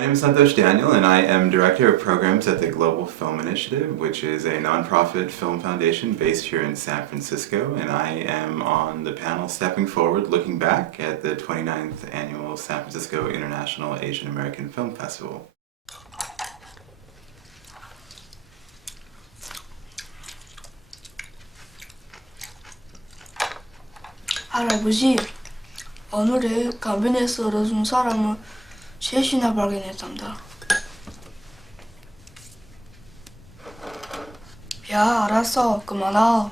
My name is Santhosh and I am Director of Programs at the Global Film Initiative, which is a nonprofit film foundation based here in San Francisco, and I am on the panel Stepping Forward, looking back at the 29th Annual San Francisco International Asian American Film Festival. 할아버지, 오늘에 가빈에서 얻어준 사람을 셋이나 발견했답니다. 야, 알았어. 그만하오.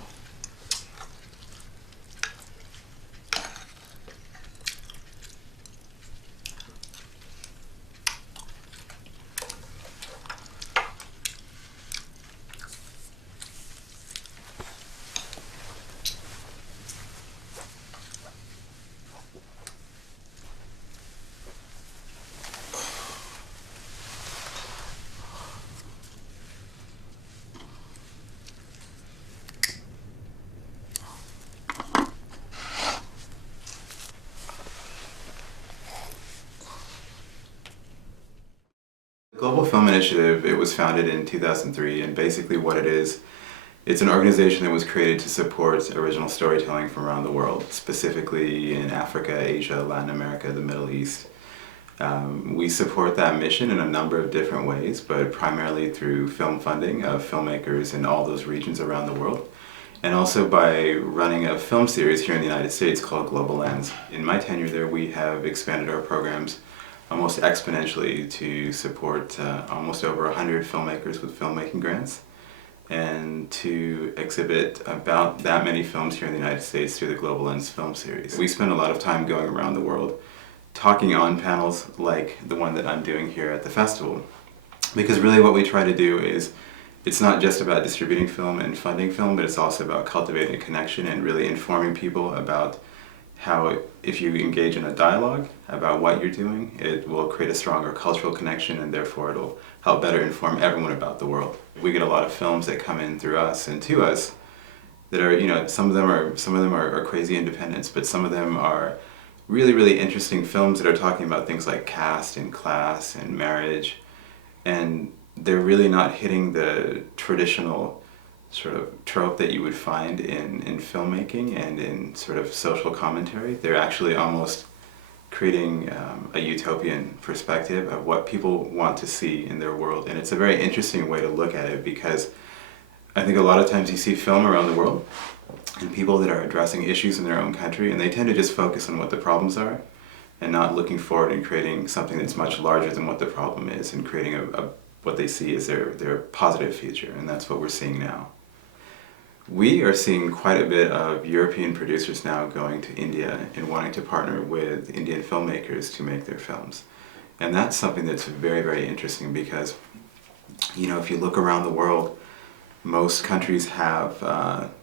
The Global Film Initiative, it was founded in 2003, and basically what it is, it's an organization that was created to support original storytelling from around the world, specifically in Africa, Asia, Latin America, the Middle East. We support that mission in a number of different ways, but primarily through film funding of filmmakers in all those regions around the world, and also by running a film series here in the United States called Global Lens. In my tenure there, we have expanded our programs almost exponentially to support almost over 100 filmmakers with filmmaking grants, and to exhibit about that many films here in the United States through the Global Lens film series. We spend a lot of time going around the world talking on panels like the one that I'm doing here at the festival, because really what we try to do is, it's not just about distributing film and funding film, but it's also about cultivating a connection and really informing people about how if you engage in a dialogue about what you're doing, it will create a stronger cultural connection, and therefore it'll help better inform everyone about the world. We get a lot of films that come in through us and to us that are, some of them are crazy independents, but some of them are really, really interesting films that are talking about things like caste and class and marriage, and they're really not hitting the traditional sort of trope that you would find in filmmaking and in sort of social commentary. They're actually almost creating a utopian perspective of what people want to see in their world, and it's a very interesting way to look at it, because I think a lot of times you see film around the world and people that are addressing issues in their own country, and they tend to just focus on what the problems are and not looking forward and creating something that's much larger than what the problem is, and creating what they see as their positive future, and that's what we're seeing now. We are seeing quite a bit of European producers now going to India and wanting to partner with Indian filmmakers to make their films. And that's something that's very, very interesting, because, if you look around the world, most countries have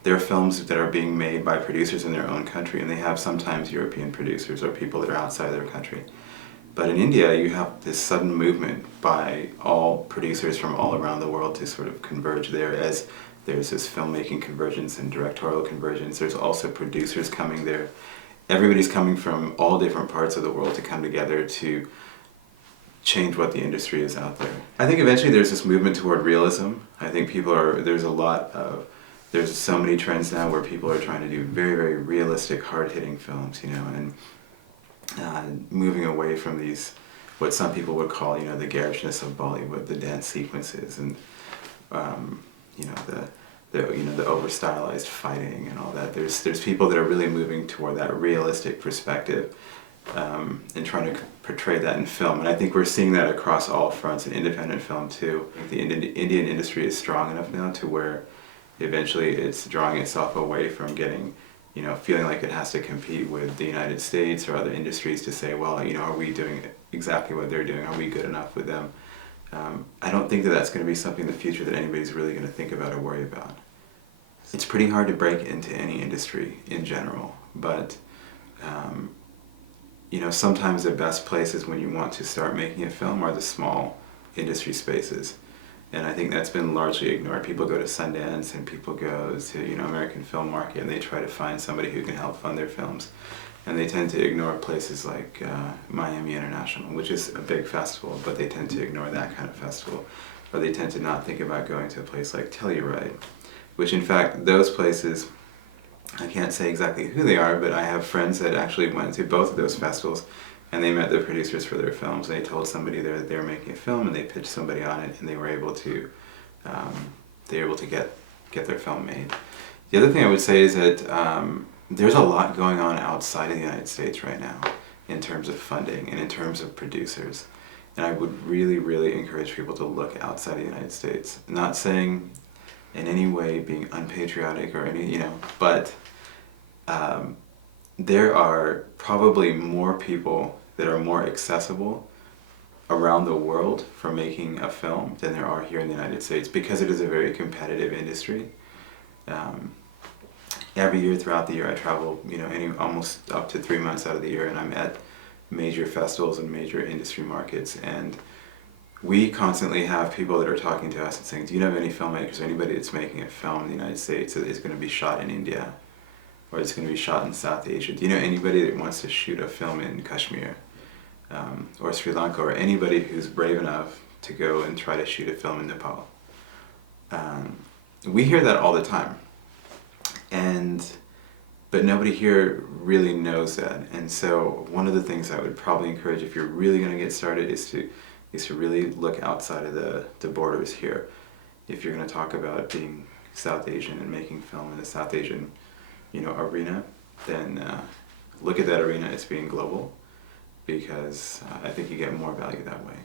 their films that are being made by producers in their own country, and they have sometimes European producers or people that are outside their country. But in India, you have this sudden movement by all producers from all around the world to sort of converge there, as there's this filmmaking convergence and directorial convergence. There's also producers coming there. Everybody's coming from all different parts of the world to come together to change what the industry is out there. I think eventually there's this movement toward realism. I think there's so many trends now where people are trying to do very, very realistic, hard-hitting films, and moving away from these, what some people would call, the garishness of Bollywood, the dance sequences, and the over-stylized fighting and all that. There's people that are really moving toward that realistic perspective, and trying to portray that in film. And I think we're seeing that across all fronts in independent film too. The Indian industry is strong enough now to where eventually it's drawing itself away from getting, feeling like it has to compete with the United States or other industries to say, well, are we doing exactly what they're doing? Are we good enough with them? I don't think that that's going to be something in the future that anybody's really going to think about or worry about. It's pretty hard to break into any industry in general, but sometimes the best places when you want to start making a film are the small industry spaces. And I think that's been largely ignored. People go to Sundance and people go to, you know, American Film Market, and they try to find somebody who can help fund their films. And they tend to ignore places like Miami International, which is a big festival, but they tend to ignore that kind of festival. Or they tend to not think about going to a place like Telluride, which in fact, those places, I can't say exactly who they are, but I have friends that actually went to both of those festivals, and they met the producers for their films. They told somebody there that they were making a film, and they pitched somebody on it, and they were able to get their film made. The other thing I would say is that there's a lot going on outside of the United States right now in terms of funding and in terms of producers. And I would really, really encourage people to look outside of the United States. Not saying in any way being unpatriotic or any, you know, but there are probably more people that are more accessible around the world for making a film than there are here in the United States, because it is a very competitive industry. Every year throughout the year I travel, you know, almost up to 3 months out of the year, and I'm at major festivals and major industry markets, and we constantly have people that are talking to us and saying, do you know of any filmmakers or anybody that's making a film in the United States that is going to be shot in India, or it's going to be shot in South Asia? Do you know anybody that wants to shoot a film in Kashmir or Sri Lanka, or anybody who's brave enough to go and try to shoot a film in Nepal? We hear that all the time, but nobody here really knows that. And so one of the things I would probably encourage, if you're really going to get started, is to really look outside of the borders here. If you're going to talk about being South Asian and making film in the South Asian, you know, arena, then look at that arena as being global, because I think you get more value that way.